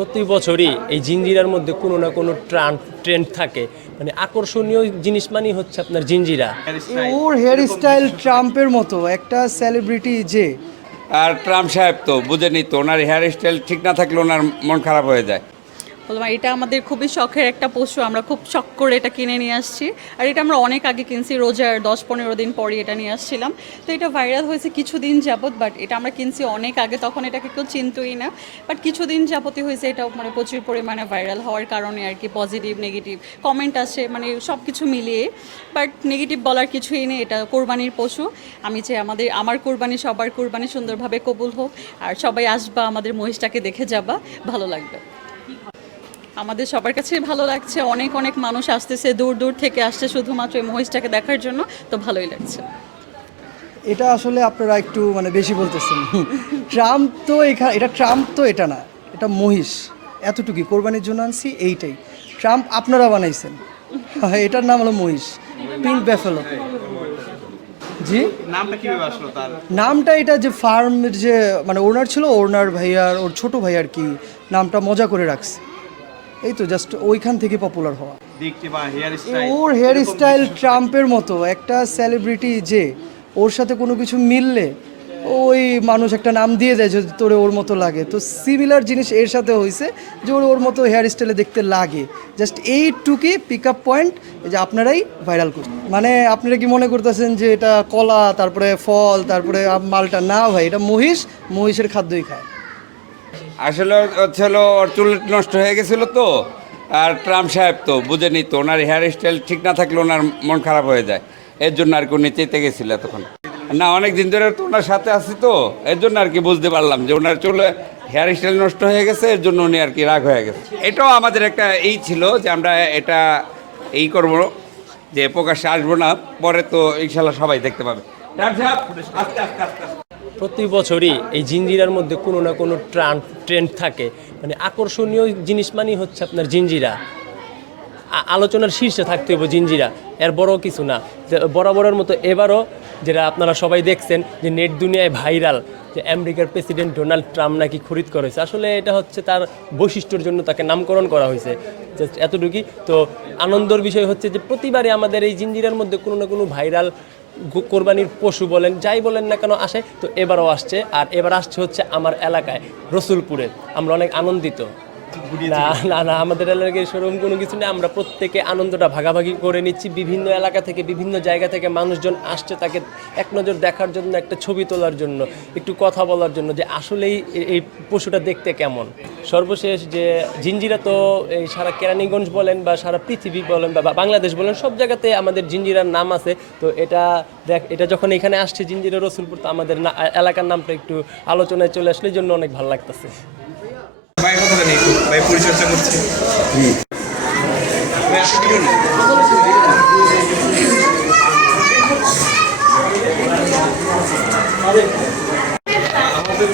প্রতি বছরই এই জিঞ্জিরার মধ্যে কোনো না কোনো ট্রেন্ড থাকে, মানে আকর্ষণীয় জিনিস মানেই হচ্ছে আপনার জিঞ্জিরা। ওর হেয়ার স্টাইল ট্রাম্পের মতো একটা সেলিব্রিটি যে। আর ট্রাম্প সাহেব তো বুঝেনি তো, ওনার হেয়ার স্টাইল ঠিক না থাকলে ওনার মন খারাপ হয়ে যায়। বললাম এটা আমাদের খুবই শখের একটা পশু, আমরা খুব শখ করে এটা কিনে নিয়ে আসছি। আর এটা আমরা অনেক আগে কিনছি, রোজার 10-15 দিন পরই এটা নিয়ে আসছিলাম। তো এটা ভাইরাল হয়েছে কিছুদিন যাবত, বাট এটা আমরা কিনছি অনেক আগে, তখন এটাকে কেউ চিনতই না। বাট কিছুদিন যাবতই হয়েছে এটা মানে প্রচুর পরিমাণে ভাইরাল হওয়ার কারণে আর কি, পজিটিভ নেগেটিভ কমেন্ট আসে, মানে সব কিছু মিলিয়ে। বাট নেগেটিভ বলার কিছুই নেই, এটা কোরবানির পশু। আমি চাই আমার কোরবানি সবার কোরবানি সুন্দরভাবে কবুল হোক, আর সবাই আসবা আমাদের মহিষটাকে দেখে যাবা, ভালো লাগবে। আমাদের সবার কাছে ভালো লাগছে, অনেক অনেক মানুষ আসতেছে, দূর দূর থেকে আসছে শুধুমাত্র এই মহিষটাকে দেখার জন্য, তো ভালোই লাগছে। এটা আসলে আপনারা একটু মানে বেশি বলতেছেন। ট্রাম্প তো এটা ট্রাম্প তো এটা না, এটা মহিষ। এতটুকুই কোরবানির জন্য আনছি, এইটাই। ট্রাম্প আপনারা বানাইছেন, এটার নাম হলো মহিষ, পিঙ্ক ব্যাফেলো। জি, নামটা কিভাবে আসলো তার? নামটা এটা যে ফার্মের যে মানে ওনার ছিল, ওনার ভাইয়ার ওর ছোট ভাই আর কি, নামটা মজা করে রাখছে। এই তো জাস্ট ওইখান থেকে পপুলার হওয়া। দেখতে বা হেয়ার স্টাইল, ওর হেয়ার স্টাইল ট্রাম্পের মতো একটা সেলিব্রিটি যে, ওর সাথে কোনো কিছু মিললে ওই মানুষ একটা নাম দিয়ে দেয় যদি তোরে ওর মতো লাগে। তো সিমিলার জিনিস এর সাথে হয়েছে যে ওর মতো হেয়ার স্টাইলে দেখতে লাগে। জাস্ট এইটুকুই পিক আপ পয়েন্ট, যে আপনারাই ভাইরাল করছেন। মানে আপনারা কি মনে করতেছেন যে এটা কলা, তারপরে ফল, তারপরে মালটা? না ভাই, এটা মহিষের খাদ্যই খায়। আসলে হচ্ছে হলো ওর চুল নষ্ট হয়ে গেছিলো তো, আর ট্রাম্প সাহেব তো বুঝেনি তো, ওনার হেয়ার স্টাইল ঠিক না থাকলে ওনার মন খারাপ হয়ে যায়। এর জন্য আর কি উনি চেতে গেছিল তখন। না, অনেক দিন ধরে তো ওনার সাথে আছি তো, এর জন্য আর কি বুঝতে পারলাম যে ওনার চুলে হেয়ার স্টাইল নষ্ট হয়ে গেছে, এর জন্য উনি আর কি রাগ হয়ে গেছে। এটাও আমাদের একটা এই ছিল যে আমরা এটা এই করবো, যে প্রকাশ্যে আসবো না, পরে তো ইনশাল্লাহ সবাই দেখতে পাবে। ট্রাম্প সাহেব আস্তে আস্তে আস্তে আস্তে। প্রতি বছরই এই জিঞ্জিরার মধ্যে কোনো না কোনো ট্রেন্ড থাকে, মানে আকর্ষণীয় জিনিস মানেই হচ্ছে আপনার জিঞ্জিরা। আলোচনার শীর্ষে থাকতে হবে জিঞ্জিরা, এর বড় কিছু না। বরাবরের মতো এবারও যেটা আপনারা সবাই দেখছেন যে নেট দুনিয়ায় ভাইরাল, যে আমেরিকার প্রেসিডেন্ট ডোনাল্ড ট্রাম্প নাকি খরিদ করেছে। আসলে এটা হচ্ছে তার বৈশিষ্ট্যের জন্য তাকে নামকরণ করা হয়েছে, জাস্ট এতটুকুই। তো আনন্দের বিষয় হচ্ছে যে প্রতিবারই আমাদের এই জিঞ্জিরার মধ্যে কোনো না কোনো ভাইরাল কোরবানির পশু বলেন, যাই বলেন না কেন আসে। তো এবারও আসছে, আর এবার আসছে হচ্ছে আমার এলাকায় রসুলপুরে। আমরা অনেক আনন্দিত। না না না, আমাদের এলাকায় সেরকম কোনো কিছু নেই, আমরা প্রত্যেকে আনন্দটা ভাগাভাগি করে নিচ্ছি। বিভিন্ন এলাকা থেকে, বিভিন্ন জায়গা থেকে মানুষজন আসছে তাকে এক নজর দেখার জন্য, একটা ছবি তোলার জন্য, একটু কথা বলার জন্য যে আসলেই এই পশুটা দেখতে কেমন। সর্বশেষ যে জিঞ্জিরা তো এই সারা কেরানীগঞ্জ বলেন বা সারা পৃথিবী বলেন বা বাংলাদেশ বলেন, সব জায়গাতে আমাদের জিঞ্জিরার নাম আছে। তো এটা যখন এখানে আসছে জিঞ্জিরা রসুলপুর, তো আমাদের এলাকার নামটা একটু আলোচনায় চলে আসলে, এই জন্য অনেক ভালো লাগতেছে। ভাই কথা নেই, ভাই পরিচর্যা করছে। আমাদের